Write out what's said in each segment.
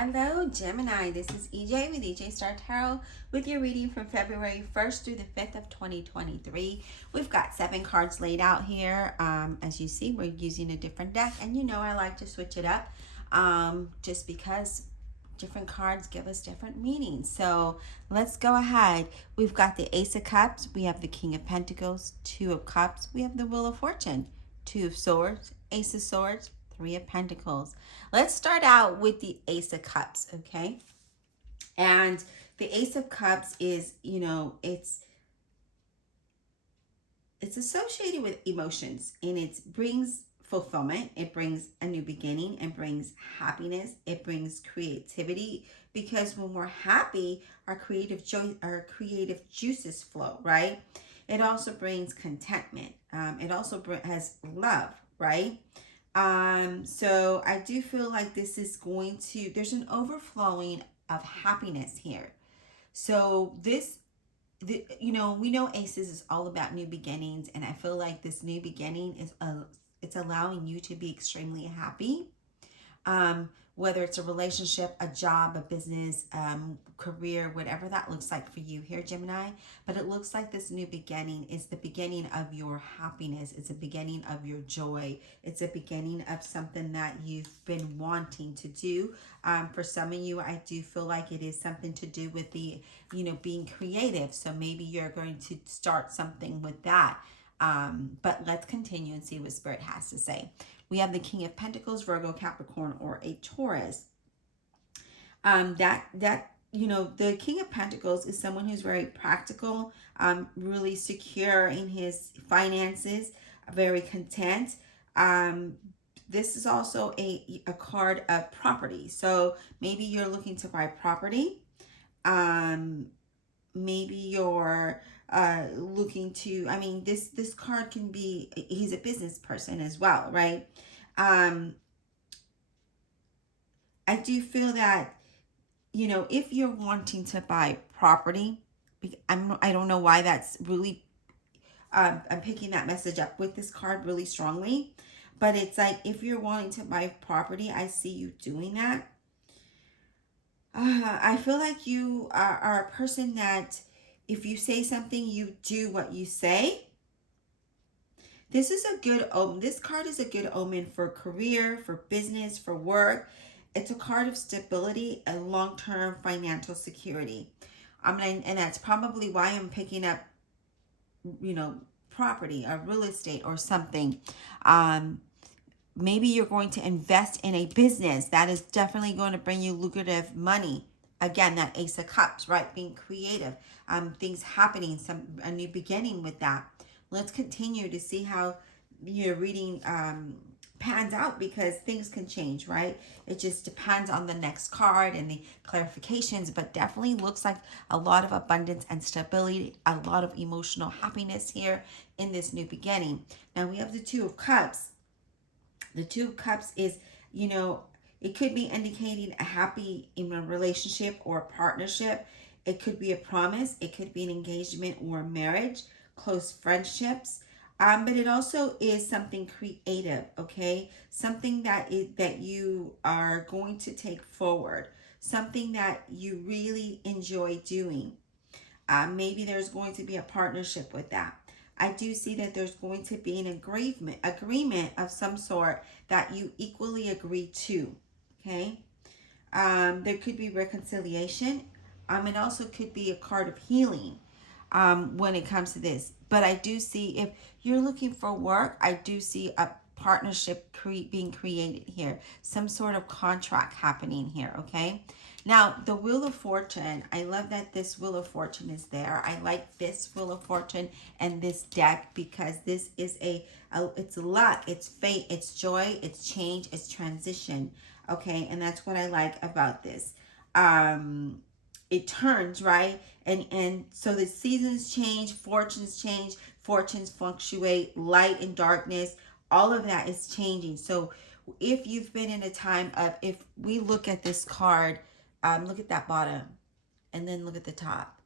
Hello, Gemini. This is EJ with EJ Star Tarot with your reading from February 1st through the 5th of 2023. We've got 7 cards laid out here. As you see, we're using a different deck, and you know I like to switch it up just because different cards give us different meanings. So let's go ahead. We've got the Ace of Cups, we have the King of Pentacles, 2 of Cups, we have the Wheel of Fortune, 2 of Swords, Ace of Swords, 3 of Pentacles. Let's start out with the Ace of Cups, okay? And the Ace of Cups is, it's associated with emotions, and it brings fulfillment, it brings a new beginning, it brings happiness, it brings creativity, because when we're happy, our creative juices flow, right? It also brings contentment. It also has love, right? So I do feel like this is there's an overflowing of happiness here. So we know Aces is all about new beginnings, and I feel like this new beginning it's allowing you to be extremely happy. Whether it's a relationship, a job, a business, career, whatever that looks like for you here, Gemini. But it looks like this new beginning is the beginning of your happiness. It's a beginning of your joy. It's a beginning of something that you've been wanting to do. For some of you, I do feel like it is something to do with being creative. So maybe you're going to start something with that. But let's continue and see what Spirit has to say. We have the King of Pentacles, Virgo, Capricorn, or a Taurus. The King of Pentacles is someone who's very practical, really secure in his finances, very content. This is also a card of property. So maybe you're looking to buy property. Maybe you're looking to, this card can be, he's a business person as well, right? I do feel that, if you're wanting to buy property, I don't know why that's really, I'm picking that message up with this card really strongly, but it's like, if you're wanting to buy property, I see you doing that. I feel like you are a person that, if you say something, you do what you say. This is a good omen. This card is a good omen for career, for business, for work. It's a card of stability and long-term financial security. And that's probably why I'm picking up, property or real estate or something. Maybe you're going to invest in a business that is definitely going to bring you lucrative money. Again, that Ace of Cups, right? Being creative, things happening, a new beginning with that. Let's continue to see how your reading pans out, because things can change, right? It just depends on the next card and the clarifications, but definitely looks like a lot of abundance and stability, a lot of emotional happiness here in this new beginning. Now we have the Two of Cups. The Two of Cups is, it could be indicating a happy in a relationship or a partnership. It could be a promise. It could be an engagement or a marriage, close friendships. But it also is something creative, okay? Something that you are going to take forward. Something that you really enjoy doing. Maybe there's going to be a partnership with that. I do see that there's going to be an agreement of some sort that you equally agree to, okay? There could be reconciliation. It also could be a card of healing when it comes to this. But I do see, if you're looking for work, I do see a partnership being created here. Some sort of contract happening here, okay? Now, the Wheel of Fortune, I love that this Wheel of Fortune is there. I like this Wheel of Fortune and this deck, because this is it's luck, it's fate, it's joy, it's change, it's transition, okay? And that's what I like about this. It turns, right? And so the seasons change, fortunes change, fortunes fluctuate, light and darkness, all of that is changing. So if you've been in a time of, if we look at this card, look at that bottom and then look at the top.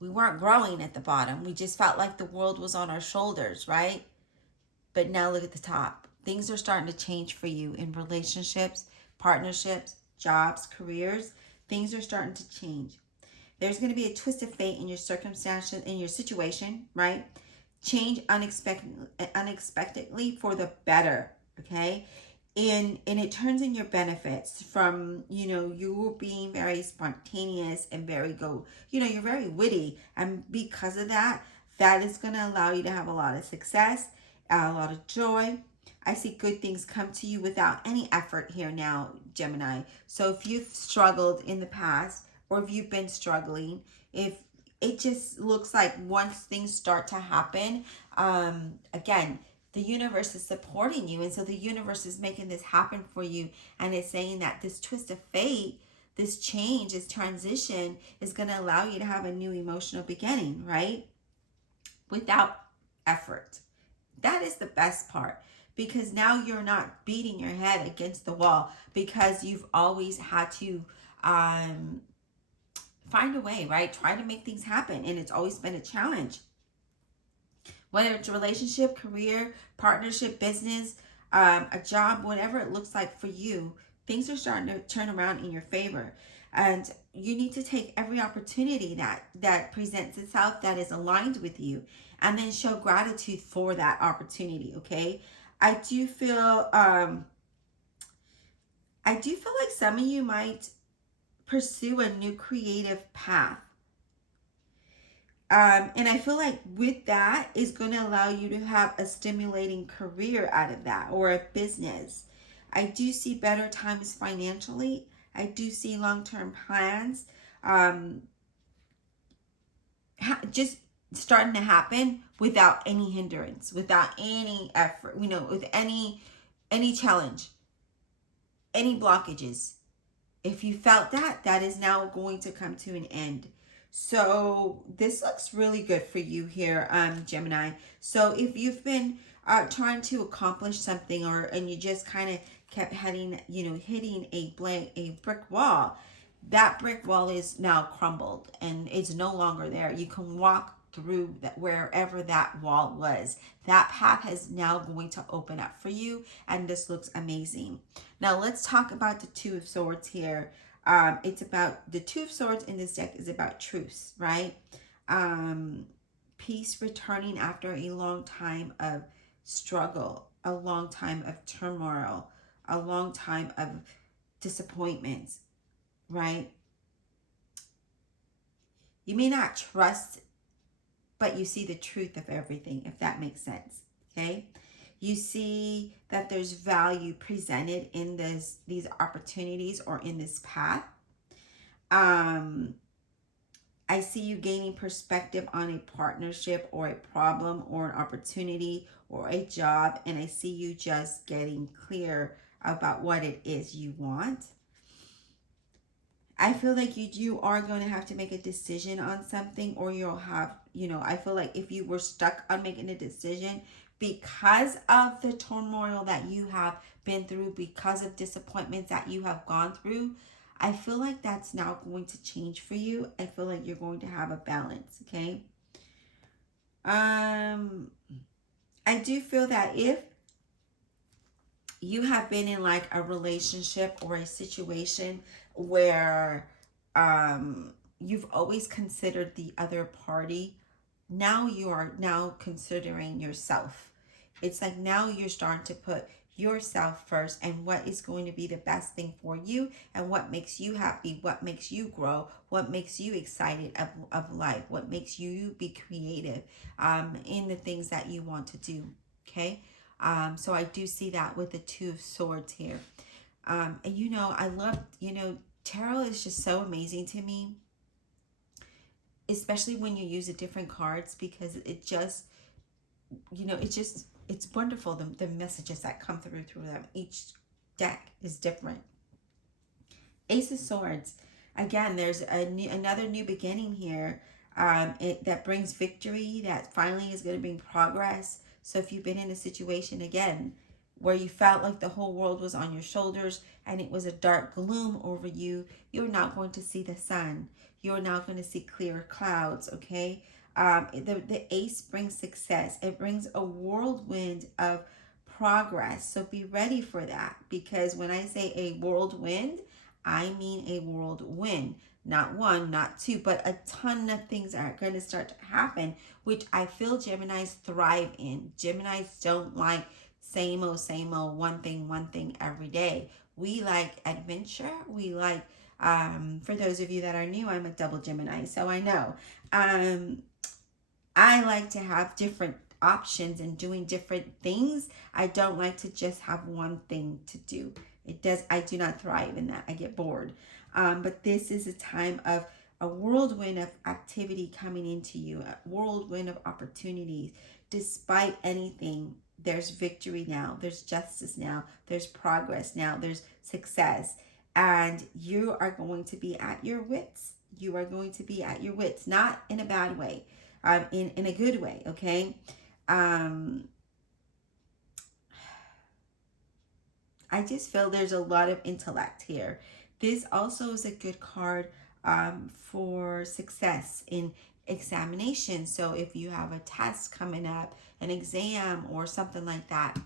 We weren't growing at the bottom. We just felt like the world was on our shoulders, right? But now look at the top. Things are starting to change for you in relationships, partnerships, jobs, careers, things are starting to change. There's going to be a twist of fate in your circumstances, in your situation, right? Change unexpectedly for the better, okay? And it turns in your benefits from, you being very spontaneous and you're very witty. And because of that, that is going to allow you to have a lot of success, a lot of joy. I see good things come to you without any effort here now, Gemini. So if you've struggled in the past, or if you've been struggling, if it just looks like once things start to happen, again, the universe is supporting you. And so the universe is making this happen for you. And it's saying that this twist of fate, this change, this transition is going to allow you to have a new emotional beginning, right? Without effort. That is the best part, because now you're not beating your head against the wall because you've always had to find a way, right? Try to make things happen. And it's always been a challenge. Whether it's a relationship, career, partnership, business, a job, whatever it looks like for you, things are starting to turn around in your favor. And you need to take every opportunity that presents itself that is aligned with you, and then show gratitude for that opportunity, okay? I do feel like some of you might pursue a new creative path. And I feel like with that is going to allow you to have a stimulating career out of that, or a business. I do see better times financially. I do see long-term plans just starting to happen without any hindrance, without any effort, with any challenge, any blockages. If you felt that is now going to come to an end. So this looks really good for you here, Gemini. So if you've been trying to accomplish something, and you just kind of kept hitting a brick wall, that brick wall is now crumbled and it's no longer there. You can walk through that wherever that wall was. That path is now going to open up for you, and this looks amazing. Now let's talk about the Two of Swords here. It's about the Two of Swords in this deck is about truce, right? Peace returning after a long time of struggle, a long time of turmoil, a long time of disappointments, right? You may not trust, but you see the truth of everything, if that makes sense, okay? You see that there's value presented in these opportunities or in this path. I see you gaining perspective on a partnership or a problem or an opportunity or a job, and I see you just getting clear about what it is you want. I feel like you are going to have to make a decision on something, or you'll have, I feel like if you were stuck on making a decision because of the turmoil that you have been through, because of disappointments that you have gone through, I feel like that's now going to change for you. I feel like you're going to have a balance, okay? I do feel that if you have been in like a relationship or a situation where you've always considered the other party, now you are now considering yourself. It's like now you're starting to put yourself first, and what is going to be the best thing for you, and what makes you happy, what makes you grow, what makes you excited of life, what makes you be creative in the things that you want to do, okay? So I do see that with the Two of Swords here. And I love, tarot is just so amazing to me, especially when you use the different cards, because it just, it's wonderful, the messages that come through them. Each deck is different. Ace of Swords. Again, there's another new beginning here that brings victory, that finally is going to bring progress. So if you've been in a situation, again, where you felt like the whole world was on your shoulders and it was a dark gloom over you, you're now going to see the sun. You're now going to see clear clouds, okay? The ace brings success. It brings a whirlwind of progress. So be ready for that, because when I say a whirlwind, I mean a whirlwind. Not one, not two, but a ton of things are going to start to happen, which I feel Geminis thrive in. Geminis don't like same old, one thing every day. We like adventure. We like, for those of you that are new, I'm a double Gemini, so I know. I like to have different options and doing different things. I don't like to just have one thing to do. I do not thrive in that. I get bored. But this is a time of a whirlwind of activity coming into you, a whirlwind of opportunities. Despite anything, there's victory now, there's justice now, there's progress now, there's success. And you are going to be at your wits. You are going to be at your wits, not in a bad way, in a good way, okay? I just feel there's a lot of intellect here. This also is a good card for success in examination. So if you have a test coming up, an exam or something like that,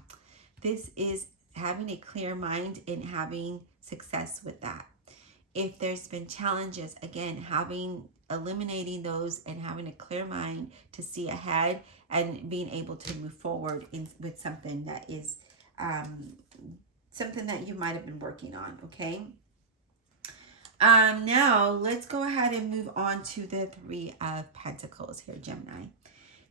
this is having a clear mind and having success with that. If there's been challenges, again, eliminating those and having a clear mind to see ahead and being able to move forward with something that is something that you might have been working on, okay? Now, let's go ahead and move on to the Three of Pentacles here, Gemini.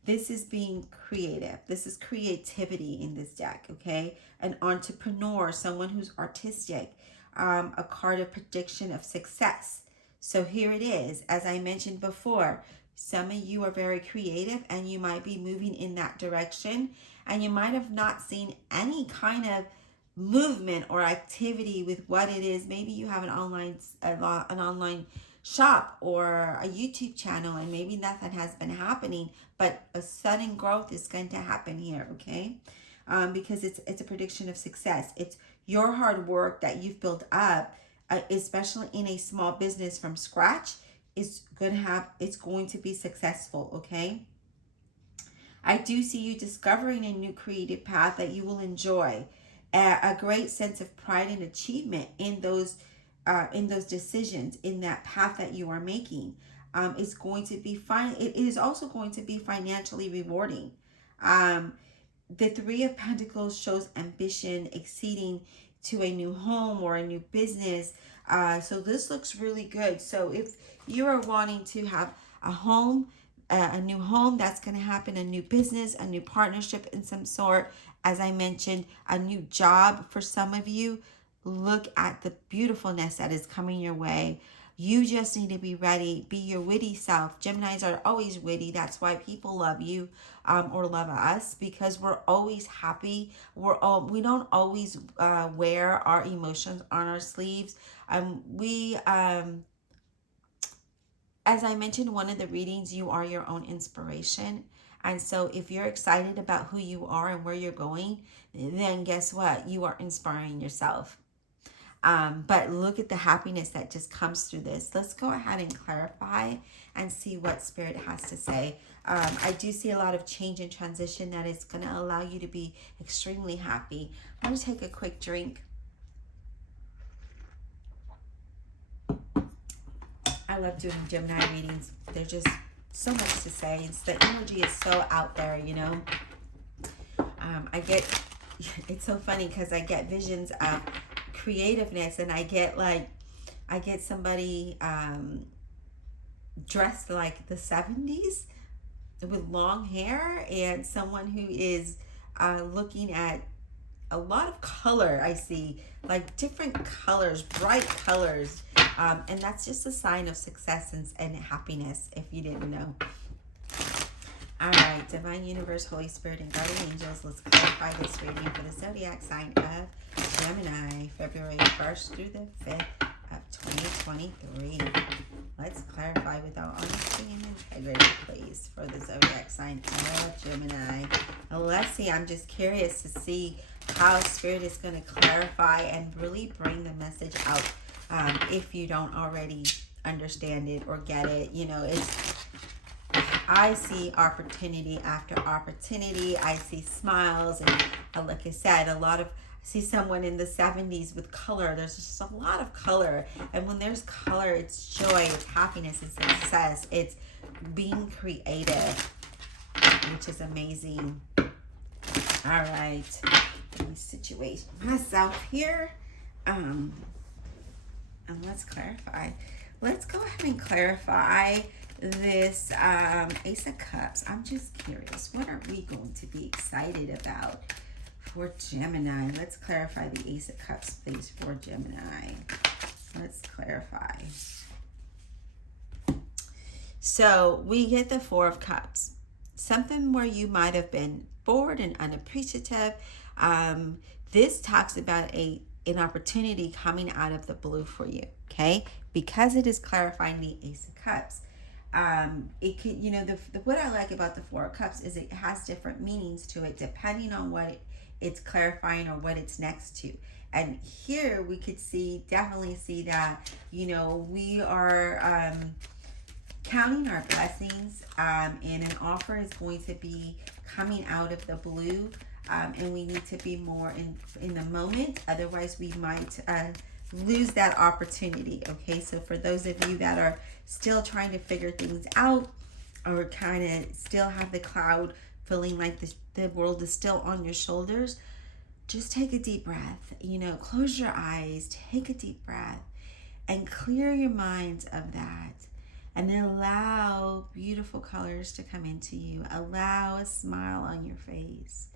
This is being creative. This is creativity in this deck, okay? An entrepreneur, someone who's artistic, a card of prediction of success. So here it is. As I mentioned before, some of you are very creative and you might be moving in that direction, and you might have not seen any kind of movement or activity with what it is. Maybe you have an online shop or a YouTube channel, and maybe nothing has been happening, but a sudden growth is going to happen here, okay? Because it's a prediction of success. It's your hard work that you've built up, especially in a small business from scratch, it's going to be successful, okay? I do see you discovering a new creative path that you will enjoy. A great sense of pride and achievement in those decisions, in that path that you are making. It's going to be fine. It is also going to be financially rewarding. The Three of Pentacles shows ambition exceeding to a new home or a new business. So this looks really good. So if you are wanting to have a new home, that's going to happen, a new business, a new partnership in some sort. As I mentioned, a new job for some of you. Look at the beautifulness that is coming your way. You just need to be ready. Be your witty self. Geminis are always witty. That's why people love you or love us, because we're always happy. We don't always wear our emotions on our sleeves. As I mentioned, one of the readings, you are your own inspiration. And so if you're excited about who you are and where you're going, then guess what? You are inspiring yourself. But look at the happiness that just comes through this. Let's go ahead and clarify and see what Spirit has to say. I do see a lot of change and transition that is going to allow you to be extremely happy. I'm going to take a quick drink. I love doing Gemini readings. They're just so much to say. The energy is so out there, you know. It's so funny because I get visions of creativeness, and I get somebody dressed like the 70s with long hair, and someone who is looking at a lot of color. I see like different colors, bright colors. And that's just a sign of success and happiness, if you didn't know. All right, Divine Universe, Holy Spirit, and Guardian Angels, let's clarify this reading for the zodiac sign of Gemini, February 1st through the 5th of 2023. Let's clarify with our honesty and integrity, please, for the zodiac sign of Gemini. Let's see, I'm just curious to see how Spirit is going to clarify and really bring the message out. If you don't already understand it or get it, you know, I see opportunity after opportunity. I see smiles, and like I said, a lot of see someone in the 70s with color. There's just a lot of color. And when there's color, it's joy, it's happiness, it's success, it's being creative, which is amazing. All right. Let me situate myself here. And let's clarify. Let's go ahead and clarify this Ace of Cups. I'm just curious. What are we going to be excited about for Gemini? Let's clarify the Ace of Cups, please, for Gemini. Let's clarify. So we get the Four of Cups. Something where you might have been bored and unappreciative. This talks about an opportunity coming out of the blue for you, okay? Because it is clarifying the Ace of Cups. It can, you know, what I like about the Four of Cups is it has different meanings to it depending on what it's clarifying or what it's next to. And here we could definitely see that, you know, we are counting our blessings, and an offer is going to be coming out of the blue, and we need to be more in the moment. Otherwise, we might lose that opportunity. Okay, so for those of you that are still trying to figure things out, or kind of still have the cloud feeling like the world is still on your shoulders, just take a deep breath. You know, close your eyes, take a deep breath, and clear your minds of that. And then allow beautiful colors to come into you. Allow a smile on your face.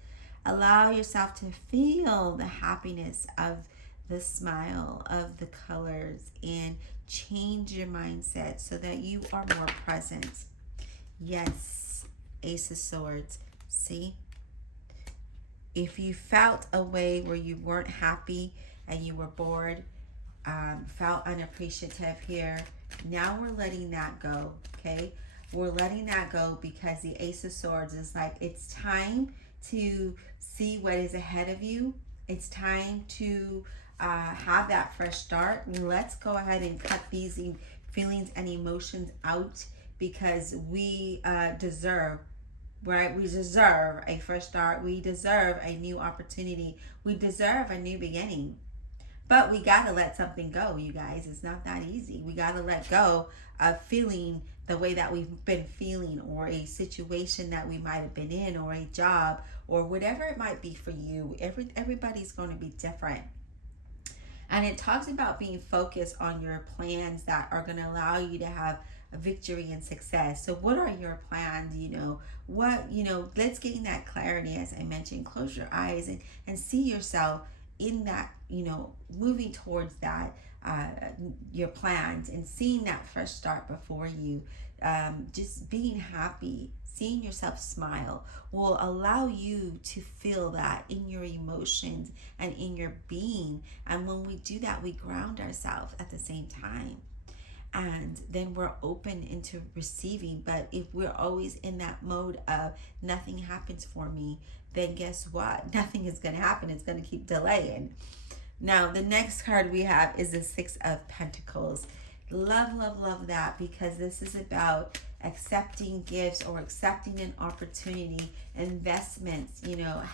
Allow yourself to feel the happiness of the smile, of the colors, and change your mindset so that you are more present. Yes, Ace of Swords. See? If you felt a way where you weren't happy and you were bored, felt unappreciative here, now we're letting that go, okay? We're letting that go because the Ace of Swords is like, it's time to see what is ahead of you. It's time to have that fresh start. Let's go ahead and cut these feelings and emotions out because we deserve, right? We deserve a fresh start. We deserve a new opportunity. We deserve a new beginning. But we got to let something go, you guys. It's not that easy. We got to let go of feeling the way that we've been feeling, or a situation that we might have been in, or a job, or whatever it might be for you. Everybody's going to be different. And it talks about being focused on your plans that are going to allow you to have a victory and success. So what are your plans? Let's gain that clarity. As I mentioned, close your eyes and see yourself in that, moving towards that, your plans, and seeing that fresh start before you. Just being happy, seeing yourself smile will allow you to feel that in your emotions and in your being. And when we do that, we ground ourselves at the same time. And then we're open into receiving. But if we're always in that mode of nothing happens for me, then guess what? Nothing is going to happen. It's going to keep delaying. Now, the next card we have is the Six of Pentacles. Love, love, love that, because this is about accepting gifts or accepting an opportunity, investments,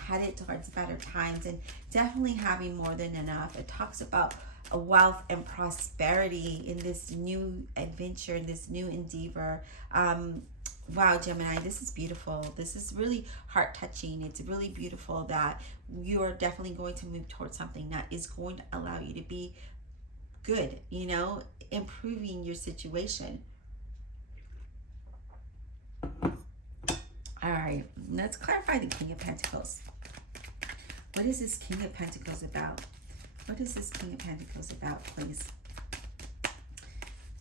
headed towards better times, and definitely having more than enough. It talks about a wealth and prosperity in this new adventure, in this new endeavor. Wow, Gemini, this is beautiful. This is really heart-touching. It's really beautiful that you are definitely going to move towards something that is going to allow you to be good, improving your situation. All right, let's clarify the King of Pentacles. What is this King of Pentacles about? What is this King of Pentacles about, please?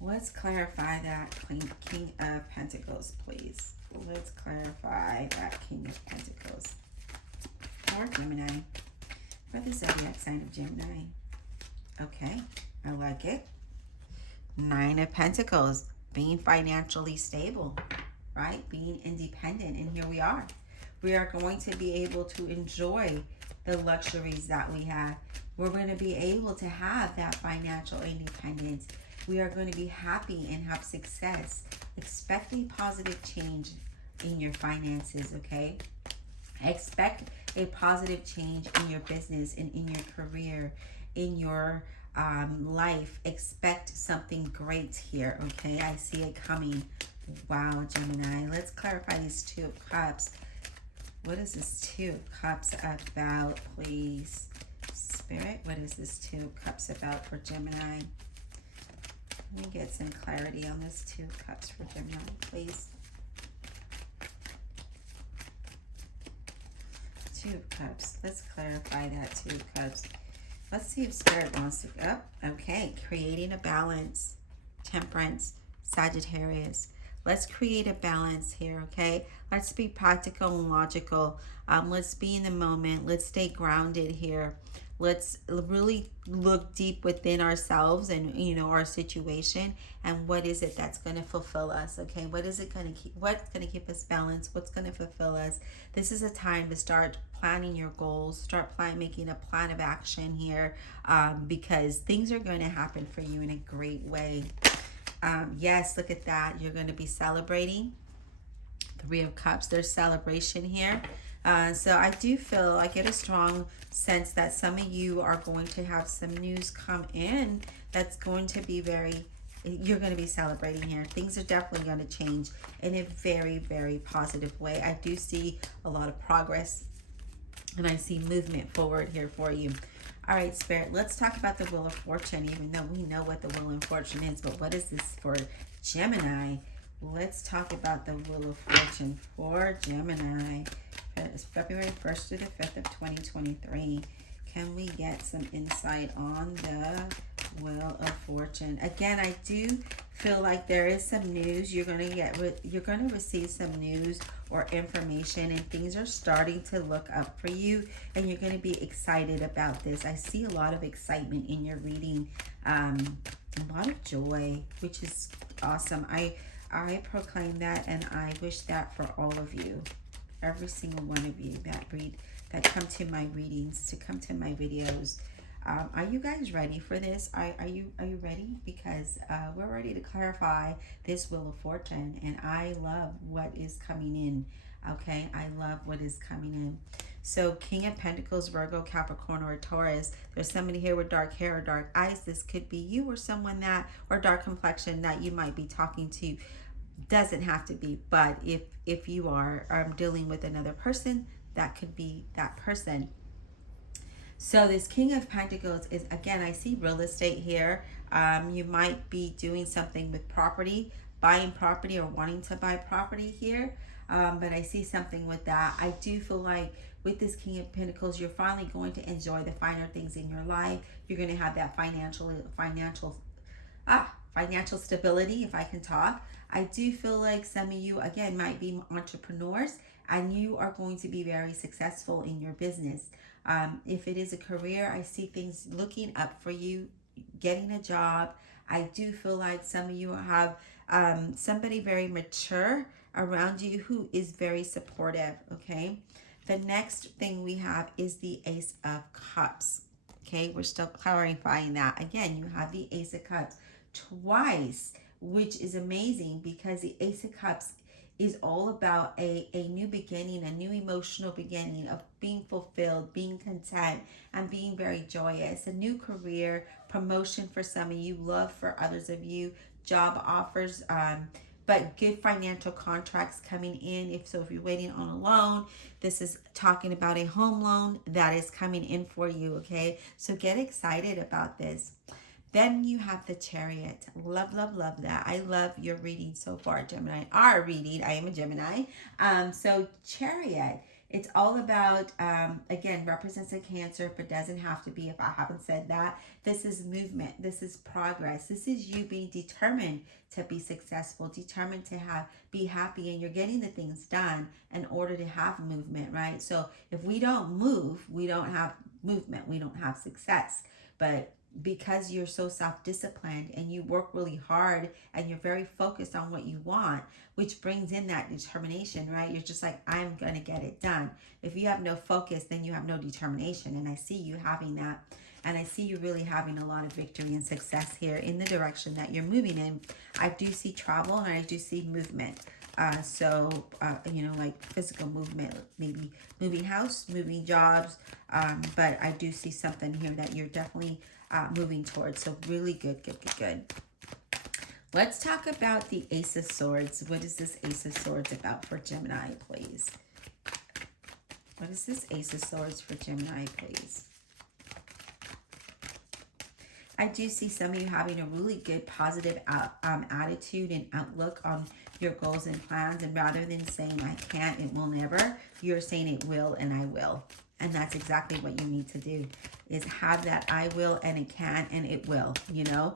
Let's clarify that King of Pentacles, please. Let's clarify that King of Pentacles. For Gemini. For the zodiac sign of Gemini. Okay, I like it. Nine of Pentacles. Being financially stable, right? Being independent. And here we are. We are going to be able to enjoy the luxuries that we have. We're going to be able to have that financial independence. We are going to be happy and have success. Expect a positive change in your finances, okay? Expect a positive change in your business and in your career, in your life. Expect something great here, okay? I see it coming. Wow, Gemini. Let's clarify these Two of Cups. What is this Two of Cups about, please? Spirit, what is this Two of Cups about for Gemini? Let me get some clarity on this Two of Cups for Gemini, please. Two of Cups. Let's clarify that Two of Cups. Let's see if Spirit wants to go. Okay, creating a balance. Temperance, Sagittarius. Let's create a balance here, okay? Let's be practical and logical. Let's be in the moment. Let's stay grounded here. Let's really look deep within ourselves and, you know, our situation, and what is it that's going to fulfill us, okay? What is it going to keep, what's going to keep us balanced? What's going to fulfill us? This is a time to start planning your goals, start making a plan of action here, because things are going to happen for you in a great way. Yes, look at that. You're going to be celebrating. Three of Cups. There's celebration here. So I do feel, I get a strong sense that some of you are going to have some news come in that's going to be you're going to be celebrating here. Things are definitely going to change in a very, very positive way. I do see a lot of progress, and I see movement forward here for you. All right, Spirit, let's talk about the Wheel of Fortune, even though we know what the Wheel of Fortune is. But what is this for Gemini? Let's talk about the Wheel of Fortune for Gemini. It's February 1st through the 5th of 2023. Can we get some insight on the Wheel of Fortune? Again, I do feel like there is some news. You're going to receive some news or information, and things are starting to look up for you, and you're going to be excited about this. I see a lot of excitement in your reading, a lot of joy, which is awesome. I proclaim that, and I wish that for all of you, every single one of you that come to my readings, to come to my videos. Are you guys ready for this? Are you ready? Because we're ready to clarify this Wheel of Fortune, and I love what is coming in. Okay, I love what is coming in. So King of Pentacles, Virgo, Capricorn, or Taurus. There's somebody here with dark hair or dark eyes. This could be you or someone that, or dark complexion that you might be talking to. Doesn't have to be, but if you are dealing with another person, that could be that person. So this King of Pentacles is, again, I see real estate here. You might be doing something with property, buying property or wanting to buy property here. But I see something with that. I do feel like with this King of Pentacles, you're finally going to enjoy the finer things in your life. You're going to have that financial stability, if I can talk. I do feel like some of you, again, might be entrepreneurs, and you are going to be very successful in your business. If it is a career, I see things looking up for you, getting a job. I do feel like some of you have somebody very mature around you who is very supportive, okay? The next thing we have is the Ace of Cups, okay? We're still clarifying that. Again, you have the Ace of Cups twice, which is amazing, because the Ace of Cups is all about a new beginning, a new emotional beginning of being fulfilled, being content, and being very joyous. A new career, promotion for some of you, love for others of you, job offers, but good financial contracts coming in. If you're waiting on a loan, this is talking about a home loan that is coming in for you, okay? So get excited about this. Then you have the Chariot. Love, love, love that. I love your reading so far, Gemini. Our reading, I am a Gemini. So Chariot, it's all about, again, represents a Cancer, but doesn't have to be if I haven't said that. This is movement. This is progress. This is you being determined to be successful, determined to be happy, and you're getting the things done in order to have movement, right? So if we don't move, we don't have movement. We don't have success. But because you're so self-disciplined and you work really hard and you're very focused on what you want, which brings in that determination, right? You're just like, I'm going to get it done. If you have no focus, then you have no determination. And I see you having that. And I see you really having a lot of victory and success here in the direction that you're moving in. I do see travel and I do see movement. You know, like physical movement, maybe moving house, moving jobs. But I do see something here that you're definitely moving towards. So really good, good, good, good. Let's talk about the Ace of Swords. What is this Ace of Swords about for Gemini, please? What is this Ace of Swords for Gemini, please? I do see some of you having a really good positive attitude and outlook on your goals and plans. And rather than saying, I can't, it will never, you're saying it will and I will. And that's exactly what you need to do, is have that I will and it can and it will, you know.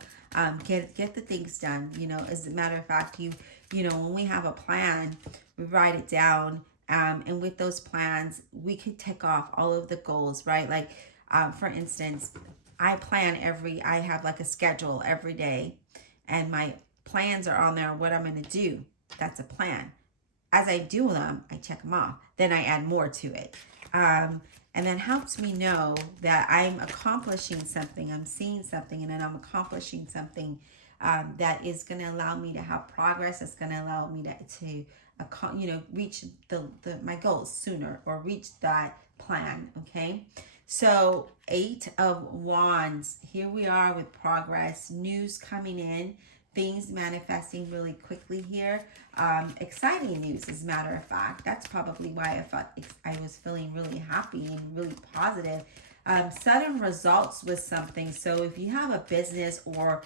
Get the things done, you know. As a matter of fact, you know, when we have a plan, we write it down. And with those plans, we could tick off all of the goals, right? Like, for instance, I have like a schedule every day, and my plans are on there, what I'm going to do. That's a plan. As I do them, I check them off. Then I add more to it. And that helps me know that I'm accomplishing something, I'm seeing something, and then I'm accomplishing something that is going to allow me to have progress. It's going to allow me to you know, reach my goals sooner, or reach that plan, okay? So 8 of Wands, here we are with progress, news coming in, things manifesting really quickly here. Exciting news, as a matter of fact. That's probably why I was feeling really happy and really positive. Sudden results with something. So if you have a business, or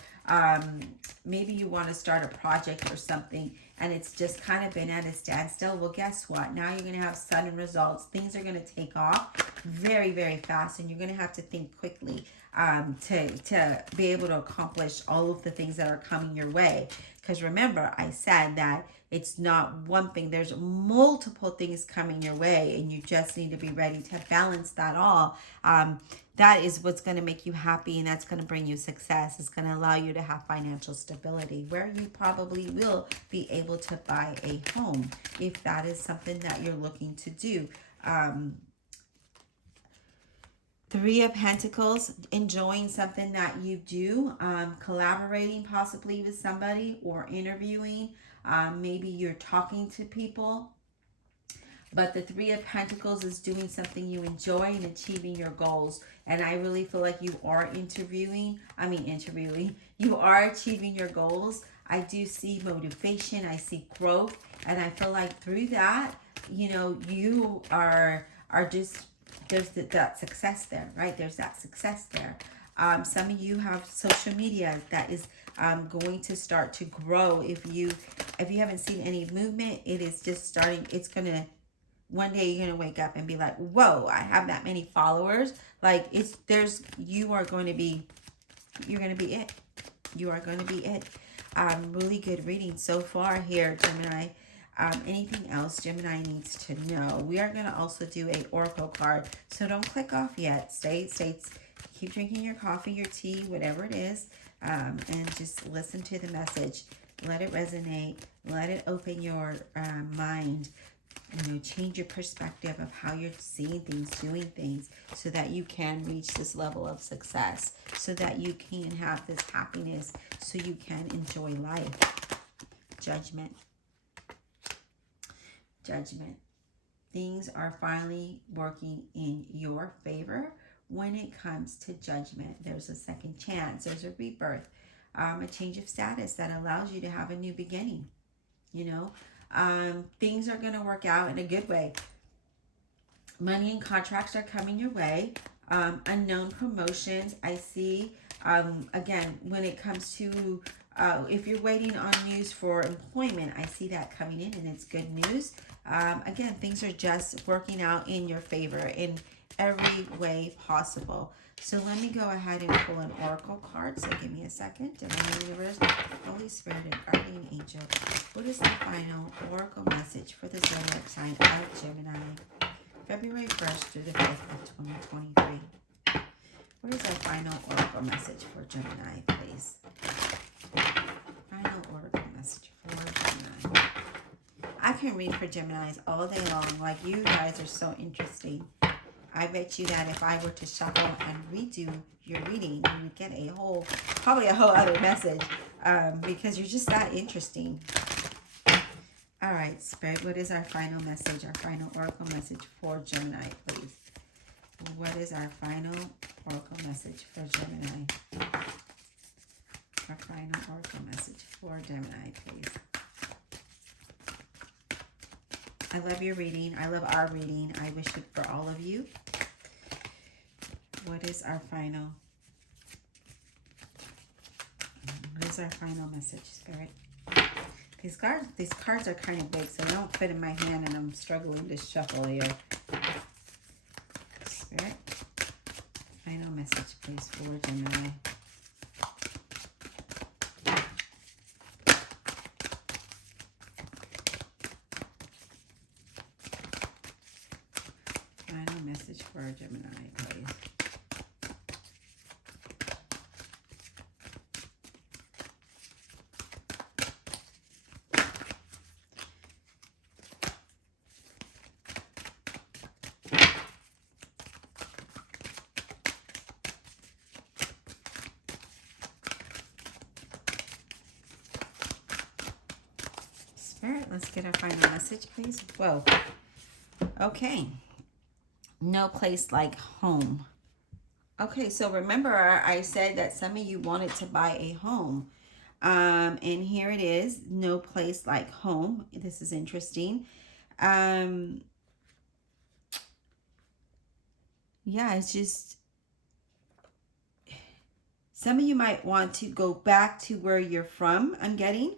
maybe you want to start a project or something, and it's just kind of been at a standstill, well, guess what? Now you're going to have sudden results. Things are going to take off very, very fast, and you're going to have to think quickly to be able to accomplish all of the things that are coming your way. Because remember, I said that it's not one thing. There's multiple things coming your way, and you just need to be ready to balance that all. That is what's going to make you happy, and that's going to bring you success. It's going to allow you to have financial stability, where you probably will be able to buy a home if that is something that you're looking to do. 3 of Pentacles, enjoying something that you do, collaborating possibly with somebody, or interviewing. Maybe you're talking to people. But the 3 of Pentacles is doing something you enjoy and achieving your goals. And I really feel like you are interviewing. You are achieving your goals. I do see motivation. I see growth. And I feel like through that, you know, you are just, there's that success there, right? There's that success there. Some of you have social media that is going to start to grow. If you haven't seen any movement, it is just starting. It's going to, one day you're going to wake up and be like, whoa, I have that many followers. Like, you are going to be, you're going to be it. You are going to be it. Really good reading so far here, Gemini. Anything else Gemini needs to know? We are going to also do a oracle card. So don't click off yet. Stay, keep drinking your coffee, your tea, whatever it is. And just listen to the message. Let it resonate. Let it open your mind. You know, change your perspective of how you're seeing things, doing things, so that you can reach this level of success, so that you can have this happiness, so you can enjoy life. Judgment. Judgment. Things are finally working in your favor when it comes to judgment. There's a second chance. There's a rebirth. A change of status that allows you to have a new beginning. You know, things are going to work out in a good way. Money and contracts are coming your way. Unknown promotions. I see, again, when it comes to, if you're waiting on news for employment, I see that coming in, and it's good news. Again, things are just working out in your favor in every way possible. So let me go ahead and pull an oracle card. So give me a second. Divine Universe, Holy Spirit, and Guardian Angel. What is the final oracle message for the zodiac sign of Gemini? February 1st through the 5th of 2023. What is our final oracle message for Gemini, please? Final oracle message for Gemini. I can read for Geminis all day long. Like, you guys are so interesting. I bet you that if I were to shuffle and redo your reading, you would get probably a whole other message, because you're just that interesting. All right, Spirit, what is our final message, our final oracle message for Gemini, please? What is our final oracle message for Gemini? Our final oracle message for Gemini, please. I love your reading. I love our reading. I wish it for all of you. What is our final? What is our final message, Spirit? These cards are kind of big, so they don't fit in my hand, and I'm struggling to shuffle here. Spirit, final message, please, for Gemini. Final message for Gemini, please. Spirit, let's get our final message, please. Whoa. Okay. No place like home. Okay, so remember I said that some of you wanted to buy a home. And here it is. No place like home. This is interesting. Yeah, it's just... Some of you might want to go back to where you're from, I'm getting.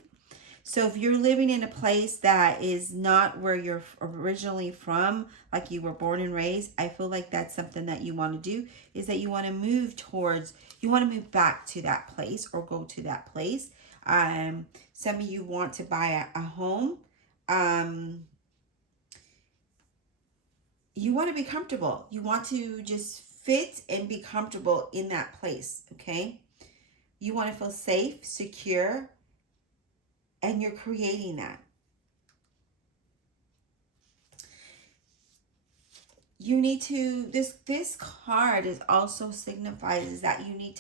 So if you're living in a place that is not where you're originally from, like you were born and raised, I feel like that's something that you want to do, is that you want to move back to that place or go to that place. Some of you want to buy a home. You want to be comfortable. You want to just fit and be comfortable in that place, okay? You want to feel safe, secure, and you're creating that. You need to, this card is also signifies that you need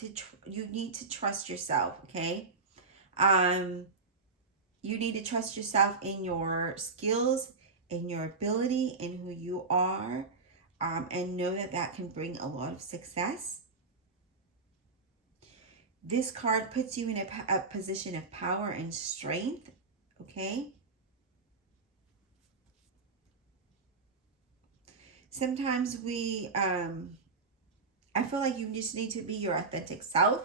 to trust yourself, okay? You need to trust yourself in your skills, in your ability, in who you are, and know that that can bring a lot of success. This card puts you in a position of power and strength, okay? Sometimes I feel like you just need to be your authentic self.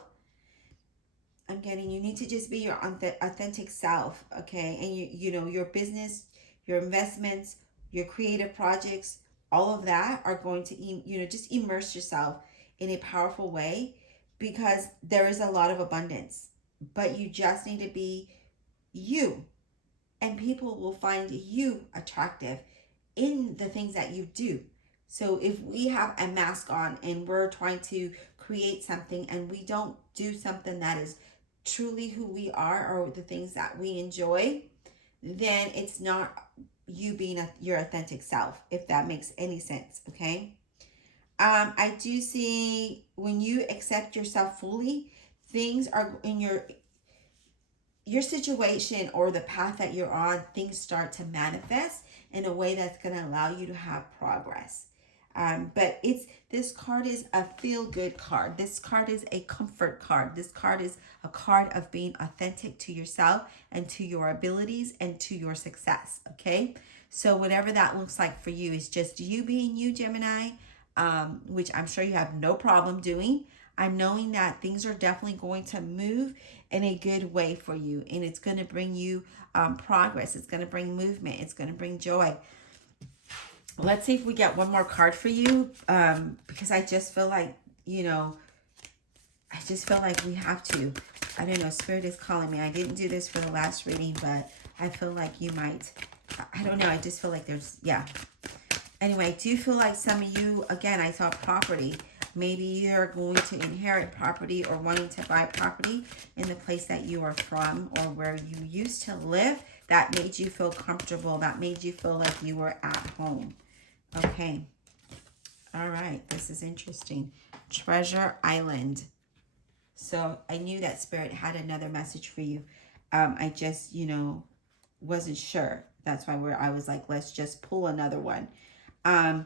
You need to just be your authentic self, okay? And you know, your business, your investments, your creative projects, all of that are going to, just immerse yourself in a powerful way, because there is a lot of abundance, but you just need to be you, and people will find you attractive in the things that you do. So if we have a mask on and we're trying to create something and we don't do something that is truly who we are or the things that we enjoy, then it's not you being your authentic self, if that makes any sense, okay? I do see when you accept yourself fully, things are in your situation or the path that you're on, things start to manifest in a way that's going to allow you to have progress. But this card is a feel-good card. This card is a comfort card. This card is a card of being authentic to yourself and to your abilities and to your success, okay? So whatever that looks like for you is just you being you, Gemini, which I'm sure you have no problem doing. I'm knowing that things are definitely going to move in a good way for you, and it's going to bring you progress. It's going to bring movement. It's going to bring joy. Let's see if we get one more card for you, because I just feel like, we have to. I don't know, Spirit is calling me. I didn't do this for the last reading, but I feel like you might. I don't know. I just feel like Anyway, I do feel like some of you, again, I saw property. Maybe you're going to inherit property or wanting to buy property in the place that you are from or where you used to live that made you feel comfortable, that made you feel like you were at home. Okay. All right, this is interesting. Treasure Island. So I knew that Spirit had another message for you. I just, wasn't sure. That's why I was like, let's just pull another one. And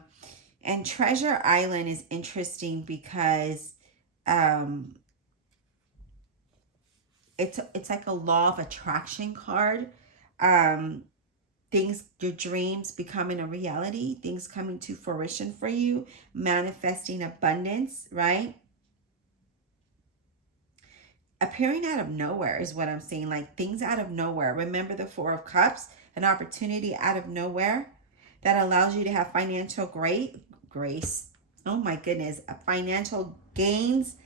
Treasure Island is interesting because it's like a law of attraction card. Things, your dreams becoming a reality, things coming to fruition for you, manifesting abundance, right? Appearing out of nowhere is what I'm saying, like things out of nowhere. Remember the Four of Cups, an opportunity out of nowhere that allows you to have financial grace. Oh my goodness, financial gains.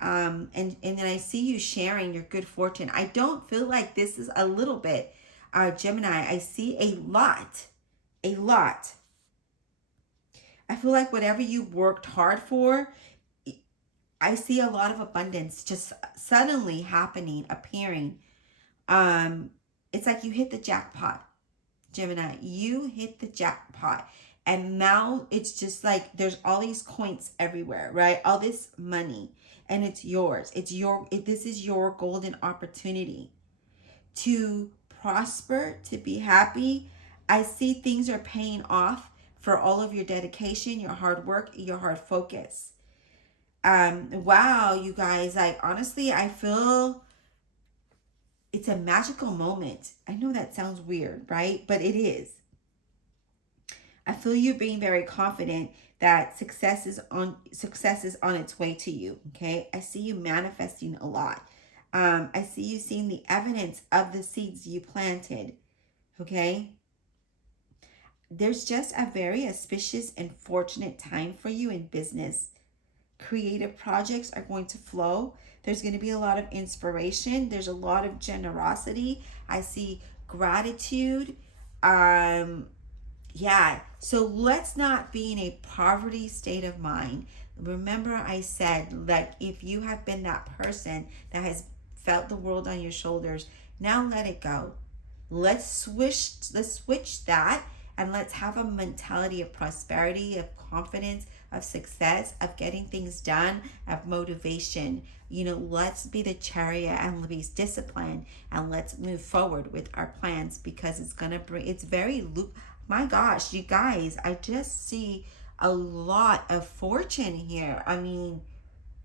And then I see you sharing your good fortune. I don't feel like this is a little bit. Gemini, I see a lot. I feel like whatever you worked hard for, I see a lot of abundance just suddenly happening, appearing. It's like you hit the jackpot, Gemini. You hit the jackpot. And now it's just like there's all these coins everywhere, right? All this money. And it's yours. This is your golden opportunity to prosper, to be happy. I see things are paying off for all of your dedication, your hard work, your hard focus. Wow, you guys, like honestly, I feel it's a magical moment. I know that sounds weird, right? But it is. I feel you being very confident that success is on its way to you. Okay. I see you manifesting a lot. I see you seeing the evidence of the seeds you planted. Okay. There's just a very auspicious and fortunate time for you in business. Creative projects are going to flow. There's going to be a lot of inspiration. There's a lot of generosity. I see gratitude. Yeah, so let's not be in a poverty state of mind. Remember I said, like, if you have been that person that has felt the world on your shoulders, now let it go. Let's switch that, and let's have a mentality of prosperity, of confidence, of success, of getting things done, of motivation. Let's be the chariot and be disciplined, and let's move forward with our plans, because my gosh, you guys, I just see a lot of fortune here. I mean,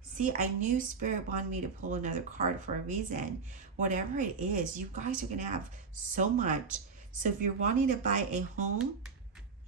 see, I knew Spirit wanted me to pull another card for a reason. Whatever it is, you guys are going to have so much. So if you're wanting to buy a home,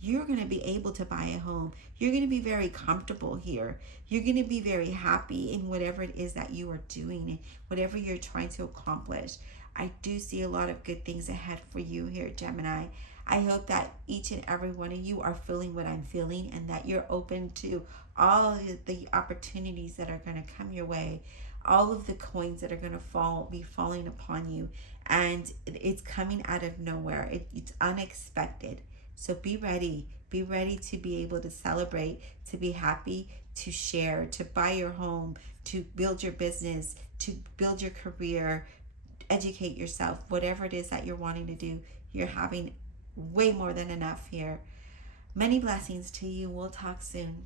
you're going to be able to buy a home. You're going to be very comfortable here. You're going to be very happy in whatever it is that you are doing and whatever you're trying to accomplish. I do see a lot of good things ahead for you here, Gemini. I hope that each and every one of you are feeling what I'm feeling, and that you're open to all of the opportunities that are going to come your way, all of the coins that are going to be falling upon you, and it's coming out of nowhere. It's unexpected. So be ready. Be ready to be able to celebrate, to be happy, to share, to buy your home, to build your business, to build your career, educate yourself. Whatever it is that you're wanting to do, you're having way more than enough here. Many blessings to you. We'll talk soon.